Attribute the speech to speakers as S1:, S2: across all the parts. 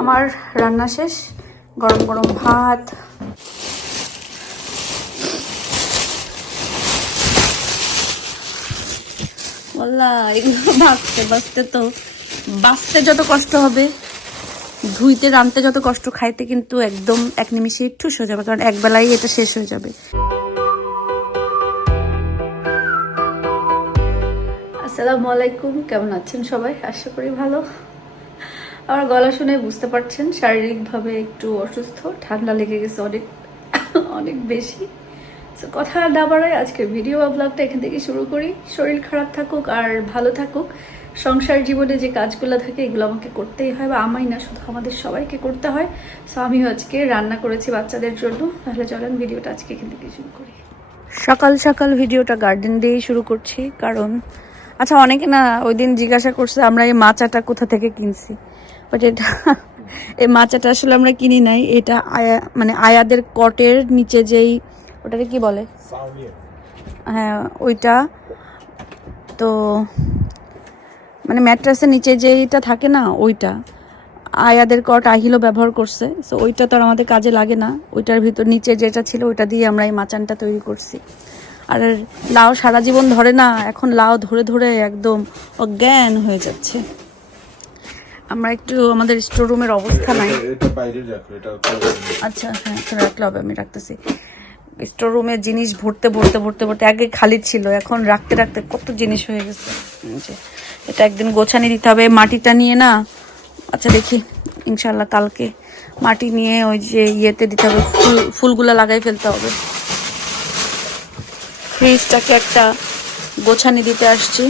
S1: আমার রান্না শেষ। গরম গরম ভাত। তো, বাঁচতে যত কষ্ট হবে, ধুইতে যত কষ্ট, খাইতে কিন্তু একদম এক নিমিষে ঠুস হয়ে যাবে, কারণ একবেলাই এটা শেষ হয়ে যাবে। কেমন আছেন সবাই? আশা করি ভালো। আমার গলা শুনে বুঝতে পারছেন, শারীরিকভাবে একটু অসুস্থ, ঠান্ডা লেগে গেছে অনেক অনেক বেশি। তো কথা না বাড়ায় আজকের ভিডিও বা ব্লগটা এখান থেকে শুরু করি। শরীর খারাপ থাকুক আর ভালো থাকুক, সংসার জীবনে যে কাজগুলো থাকে এগুলো আমাকে করতেই হয় বা আমাই না, শুধু আমাদের সবাইকে করতে হয়। সো আমিও আজকে রান্না করেছি বাচ্চাদের জন্য। তাহলে চলেন ভিডিওটা আজকে এখান থেকে শুরু করি। সকাল সকাল ভিডিওটা গার্ডেন দিয়েই শুরু করছি, কারণ আচ্ছা অনেকে না ওই দিন জিজ্ঞাসা করছে, আমরা এই মাচাটা কোথা থেকে কিনছি? বাট এটা এই মাচাটা আসলে আমরা কিনি নাই। এটা আয়া মানে আয়াদের কটের নিচে যেই ওটাকে কি বলে? হ্যাঁ ওইটা। তো মানে ম্যাট্রাসের নিচে যেইটা থাকে না ওইটা। আয়াদের কট আহিলও ব্যবহার করছে সো ওইটা তো আর আমাদের কাজে লাগে না। ওইটার ভিতর নিচে যেটা ছিল ওইটা দিয়ে আমরা এই মাচানটা তৈরি করছি। আর লাউ সারা জীবন ধরে না এখন লাউ ধরে ধরে একদম অজ্ঞান হয়ে যাচ্ছে। আমরা একটু আমাদের স্টোর রুমের অবস্থা নাই।
S2: এটা বাইরে রাখো এটা
S1: আচ্ছা হ্যাঁ রাখলে হবে আমি রাখতেছি। স্টোর রুমের জিনিস ভরতে ভরতে ভরতে ভরতে আগে খালি ছিল এখন রাখতে রাখতে কত জিনিস হয়ে গেছে। এটা একদিন গোছানি দিতে হবে মাটিটা নিয়ে না আচ্ছা দেখি ইনশাল্লাহ কালকে মাটি নিয়ে ওই যে ইয়েতে দিতে হবে ফুল ফুলগুলো লাগাই ফেলতে হবে। ফ্রিজটাকে একটা গোছানি দিতে আসছি।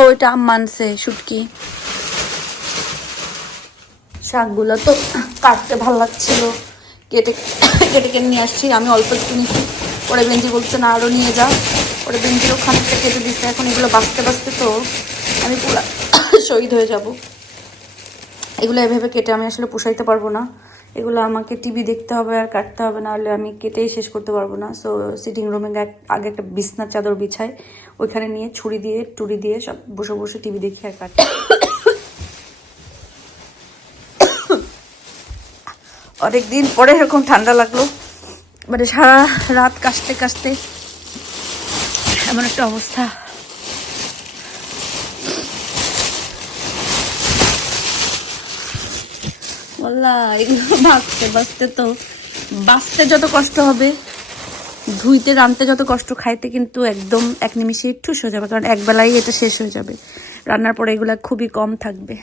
S1: ও এটা আম মানছে শুটকি। শাকগুলো তো কাটতে ভালো লাগছিল। কেটে কেটে কেটে নিয়ে আসছি, আমি অল্প একটু নিচ্ছি। পরে বেঞ্জি বলছে, না আরও নিয়ে যাও। পরে বেঞ্জিরও খানিকটা কেটে দিচ্ছে, এখন এগুলো বাঁচতে বাঁচতে তো আমি পুরো শহীদ হয়ে যাব। এগুলো এভাবে কেটে আমি আসলে পোষাইতে পারব না। এগুলো আমাকে টিভি দেখতে হবে আর কাটতে হবে না হলে আমি কেটেই শেষ করতে পারব না। সো সিটিং রুমে আগে একটা বিছনার চাদর বিছাই, ওইখানে নিয়ে ছুরি দিয়ে, টুরি দিয়ে সব বসে বসে টিভি দেখি আর কাটি। অনেক দিন পরে এরকম ঠান্ডা লাগল। মানে সারা রাত কাশতে কাশতে এমন একটা অবস্থা। বললা এগুলো বাঁচতে বাঁচতে তো, বাঁচতে যত কষ্ট হবে, ধুইতে রানতে যত কষ্ট, খাইতে কিন্তু একদম এক নিমিষে ঠুস হয়ে যাবে, কারণ একবেলাই এটা শেষ হয়ে যাবে। রান্নার পরে এগুলা খুবই কম থাকবে।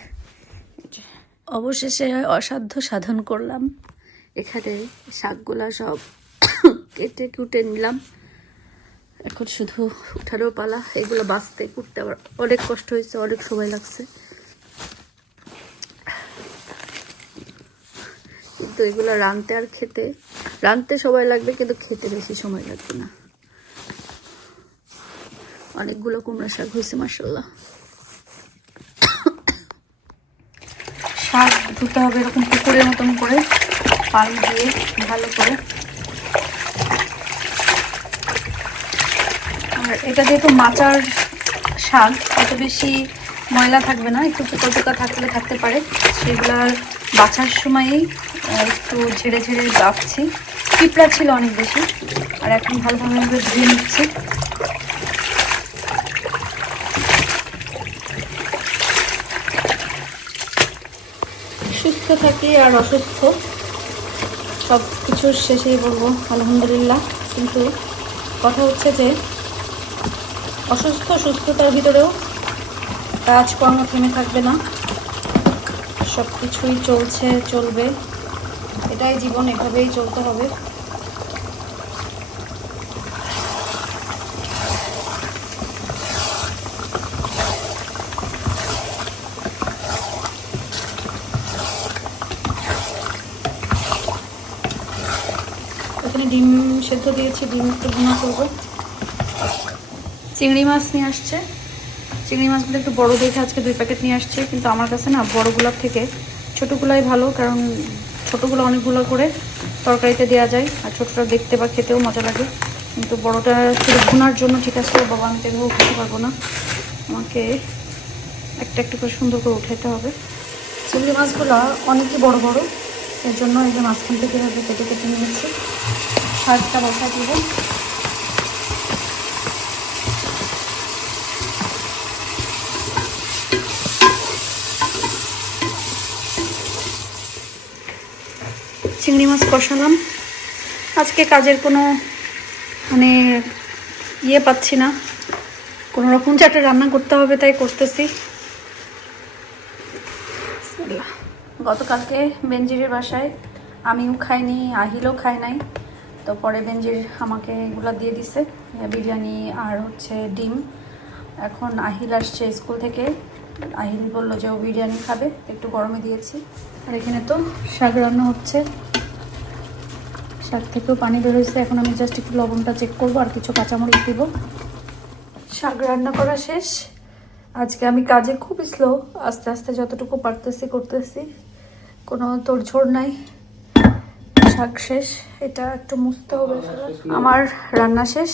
S1: অবশেষে অসাধ্য সাধন করলাম। এখানে শাকগুলা সব কেটে কুটে নিলাম। এখন শুধু উঠারও পালা, এগুলো বাঁচতে, কুটতে আবার অনেক কষ্ট হয়েছে, অনেক সময় লাগছে। কিন্তু এগুলো রানতে আর খেতে। রানতে সময় লাগবে কিন্তু খেতে বেশি সময় লাগবে না। অনেকগুলো কুমড়া শাক হয়েছে মাসাল্লাহ শাক ধুতে হবে এরকম পুকুরের মতন করে পানি দিয়ে ভালো করে। আর এটা যেহেতু মাচার শাক অত বেশি ময়লা থাকবে না, একটু পোকা পোকা থাকলে থাকতে পারে, সেগুলার বাছার সময়ই একটু ঝেড়ে ঝেড়ে বাছছি পিঁপড়া ছিল অনেক বেশি, আর এখন ভালোভাবে ধুয়ে নিচ্ছি। সুস্থ থাকি আর অসুস্থ, সব কিছুর শেষেই বলব, আলহামদুলিল্লাহ। কিন্তু কথা হচ্ছে যে, অসুস্থ সুস্থতার ভিতরেও কাজকর্ম থেমে থাকবে না। সব কিছুই চলছে, চলবে। এটাই জীবন, এভাবেই চলতে হবে। এখানে ডিম সেদ্ধ দিয়েছি, ডিম একটু ভুনা করব। চিংড়ি মাছ নিয়ে আসছে। চিংড়ি মাছগুলো একটু বড় দেখে আজকে দুই প্যাকেট নিয়ে আসছে, কিন্তু আমার কাছে না বড়গুলোর থেকে ছোটোগুলাই ভালো, কারণ ছোটোগুলো অনেকগুলো করে তরকারিতে দেওয়া যায়, আর ছোটোটা দেখতে বা খেতেও মজা লাগে। কিন্তু বড়টা শুধু ভুনার জন্য ঠিক আছে বাবা আমি তো খেতে পারব না। আমাকে একটা একটা করে সুন্দর করে উঠাতে হবে। চিংড়ি মাছগুলো অনেকই বড় বড়, এর জন্য এই যে মাঝখান থেকে কেটে কেটে নিয়েছি। শাকটা বসা দিব। চিংড়ি মাছ কষালাম। আজকে কাজের কোনো মানে ইয়ে পাচ্ছি না। কোনো রকম চারটে রান্না করতে হবে তাই করতেছি। গতকালকে বেঞ্জিরের বাসায় আমিও খাইনি, আহিলও খাই নাই। তো পরে বেঞ্জির আমাকে এগুলো দিয়ে দিছে বিরিয়ানি আর হচ্ছে ডিম। এখন আহিল আসছে স্কুল থেকে। আহিল বলল যে ও বিরিয়ানি খাবে, একটু গরমে দিয়েছি। আর এখানে তো শাক রান্না হচ্ছে। শাক থেকেও পানি বেরোচ্ছে এখন আমি জাস্ট একটু লবণটা চেক করব আর কিছু কাঁচামরিচ দিব। শাক রান্না করা শেষ। আজকে আমি কাজে খুব স্লো আস্তে আস্তে যতটুকু পারতেছি করতেছি। কোনো তোড়ঝোড় নাই। শাক শেষ। এটা একটু মুছতে হবে। আমার রান্না শেষ।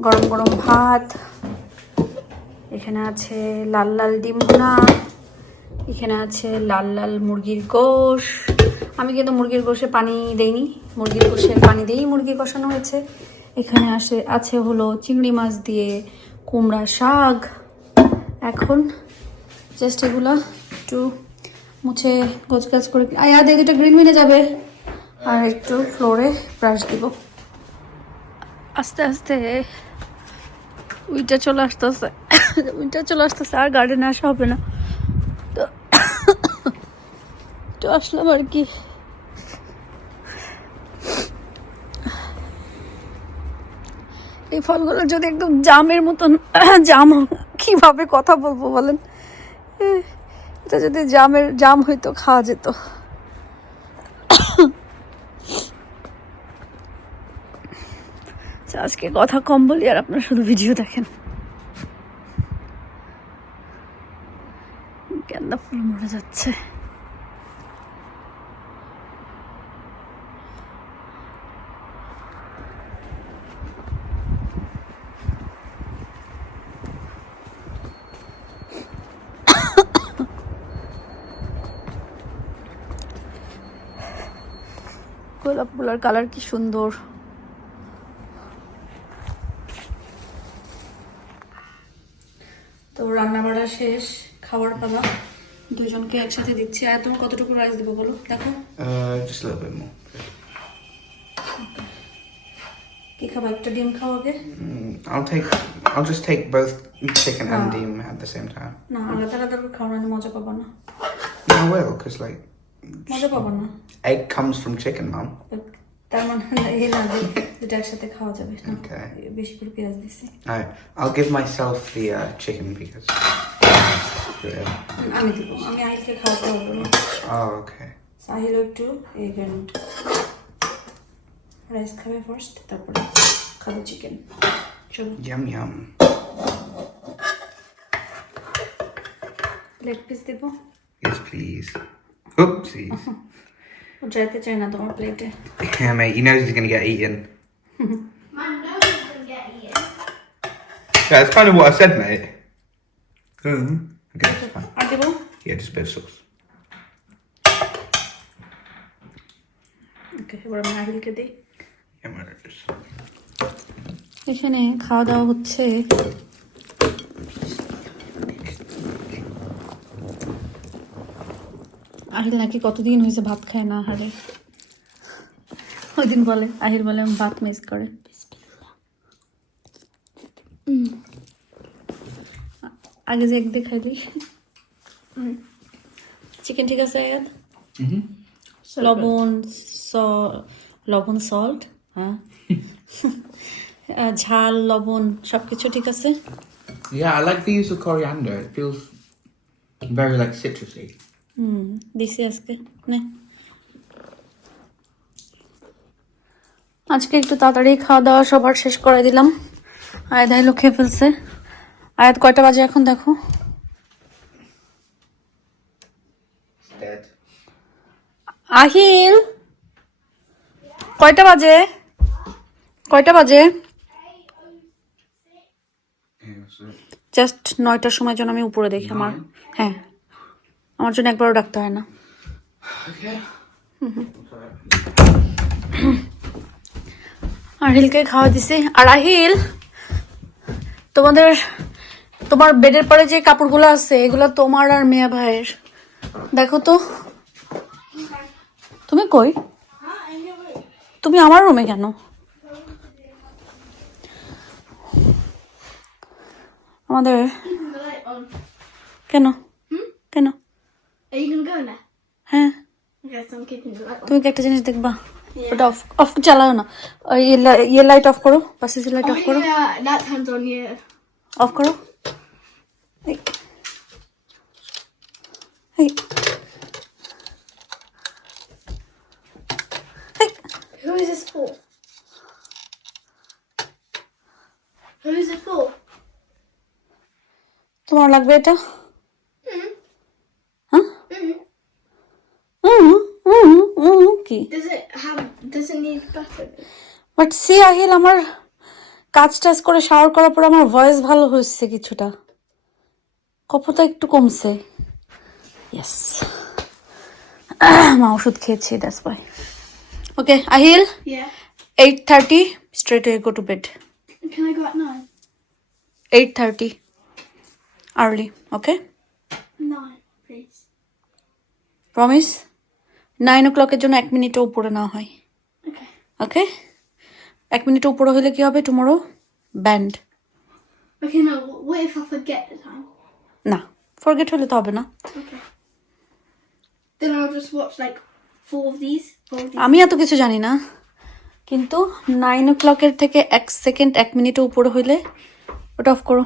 S1: গরম গরম ভাত। এখানে আছে লাল লাল ডিম এখানে আছে লাল লাল মুরগির গোশ। আমি কিন্তু মুরগির গোশে পানি দেইনি, মুরগির গোশে পানি দিয়েই মুরগি কষানো হয়েছে। এখানে আসে, আছে হলো চিংড়ি মাছ দিয়ে কুমড়া শাক। এখন জাস্ট এগুলা একটু মুছে গোছগাছ করে আয়া দিয়ে দুটো গ্রিন মিনে যাবে। আর একটু ফ্লোরে ব্রাশ দিব। আস্তে আস্তে, উইটা চলে আসতেছে। উইটা চলে আসতেছে আর গার্ডেনে আসা হবে না। তো একটু আসলাম আর কি। এই ফলগুলো যদি একদম জামের মতন জাম কীভাবে কথা বলব বলেন? এটা যদি জামের জাম হইতো খাওয়া যেত। আচ্ছা, আজকে কথা কম বলি আর আপনারা শুধু ভিডিও দেখেন গেন্দা ফুল মরে যাচ্ছে গোলাপগুলোর কালার কি সুন্দর। তো রান্না বাড়া শেষ খাবার পালা। দুজনকে একসাথে দিচ্ছি। আর তুমি কতটুকু রাইস দিব বলো? দেখো। কি খাব? একটা ডিম খাওয়া
S2: গে I'll take I'll
S1: হ্যাঁ।
S2: ডিম at the same time
S1: না আলাদা মজা পাবো না।
S2: না well because
S1: মজা পাবো না
S2: egg comes from chicken, mum.
S1: তার মানে না, এই না যে দুটো একসাথে খাওয়া যাবে না
S2: Okay.
S1: বেশি করে পেঁয়াজ দিছি
S2: No, I'll give myself the uh, chicken because. Yeah.
S1: আমি দিব আমি আইলকে খাওয়াতে হবে না
S2: Oh, okay.
S1: সাহিল একটু এগ অ্যান্ড রাইস খাবে ফার্স্ট তারপরে খাবে চিকেন চলো
S2: Yum yum.
S1: লেগ পিস দেবো
S2: Yes, please. Oopsies.
S1: ও যাইতে চায় না তোমার প্লেটে
S2: yeah, mate. He knows he's gonna get eaten.
S3: My nose is gonna get eaten.
S2: Yeah, that's kind of what I said, mate. Mm. Okay, that's fine.
S1: আর দেবো
S2: Yeah, just a bit of sauce.
S1: ওকে এবার আমি আহিলকে দিই
S2: Yeah, mate. just-
S1: এখানে খাওয়া দাওয়া হচ্ছে আহিল নাকি কতদিন হয়েছে ভাত খায় না হারে? ওই দিন বলে আহিল বলে ভাত মিস করে। আগে যে এক দেখাই দিই। চিকেন ঠিক আছে আয়াত? লবণ স- লবণ সল্ট হ্যাঁ? ঝাল লবণ সব কিছু ঠিক আছে?
S2: Yeah, I like the use of coriander. It feels very like citrusy.
S1: হুম দিছি আজকে নে আজকে একটু তাড়াতাড়ি খাওয়া দাওয়া সবার শেষ করে দিলাম। আয়াত আইলো খেয়ে ফেলছে। আয়াত কয়টা বাজে এখন দেখো? আহিল কয়টা বাজে? কয়টা বাজে? জাস্ট নয়টার সময় যেন আমি উপরে দেখি আমার। হ্যাঁ। আমার জন্য একবারও ডাকতে হয় না. আহিলকে খাওয়া দিছি। আর আহিল তোমাদের তোমার বেডের পরে যে কাপড়গুলো আছে এগুলো তোমার আর মেয়া ভাইয়ের। দেখো তো। তুমি কই? তুমি আমার রুমে কেন? আমাদের কেন? কেন?
S3: Are you gonna go there?
S1: হ্যাঁ. তুমি একটা জিনিস দেখবা ওটা অফ অফ চালাও না ইয়ে ইয়ে লাইট অফ করো পাশে লাইট অফ করো. অফ করো।
S3: Who is this for? Who is it for?
S1: তোমার লাগবে এটা কি? বাট সে আহিল আমার কাজ টাজ করে শাওয়ার করার পর আমার ভয়েস ভালো হয়েছে কিছুটা। কপটা একটু কমছে। ইয়েস মা ওষুধ খেয়েছি that's why okay Ahil eight
S3: thirty straight go
S1: to bed? Eight thirty
S3: early okay.
S1: Promise nine ও ক্লকের জন্য এক মিনিটও উপরে না হয়। ওকে এক মিনিট উপরে হলে কি হবে? Tomorrow band? না ফরগেট হলে তো হবে না. আমি এত কিছু জানি না। কিন্তু নাইন ও ক্লকের থেকে এক সেকেন্ড এক মিনিটও উপরে হইলে ওটা অফ করো।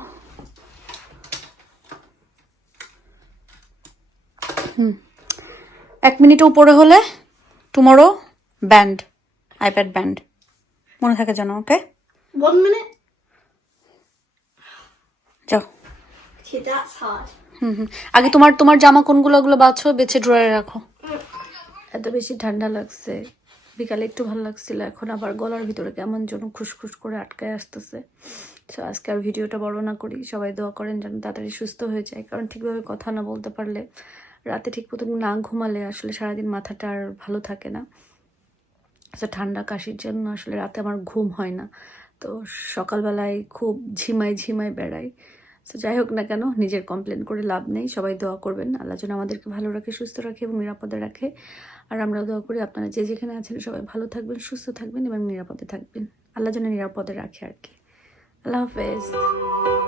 S1: হুম। এক মিনিটও উপরে হলে টুমোরো ব্যান্ড আইপ্যাড ব্যান্ড মনে থাকে যেন ওকে. যাও. হুম হুম। আগে তোমার তোমার জামা কোনগুলো ওগুলো বাছো বেছে ড্রয়ারে রাখো। এত বেশি ঠান্ডা লাগছে। বিকালে একটু ভালো লাগছিল এখন আবার গলার ভিতরে কেমন যেন খুসখুস করে আটকায় আসতেছে। তো আজকে আর ভিডিওটা বড় না করি। সবাই দোয়া করেন যেন তাড়াতাড়ি সুস্থ হয়ে যায়। কারণ ঠিকভাবে কথা না বলতে পারলে রাতে ঠিক মতো না ঘুমালে আসলে সারাদিন মাথাটা আর ভালো থাকে না। তো ঠান্ডা কাশির জন্য আসলে রাতে আমার ঘুম হয় না। তো সকালবেলায় খুব ঝিমাই ঝিমাই বেড়াই। তো যাই হোক না কেন, নিজের কমপ্লেন করে লাভ নেই। সবাই দোয়া করবেন। আল্লাহ যেন আমাদেরকে ভালো রাখে, সুস্থ রাখে এবং নিরাপদে রাখে। আর আমরা দোয়া করি আপনারা যে যেখানে আছেন সবাই ভালো থাকবেন, সুস্থ থাকবেন এবং নিরাপদে থাকবেন। আল্লাহ যেন নিরাপদে রাখে আর কি। আল্লাহ হাফেজ।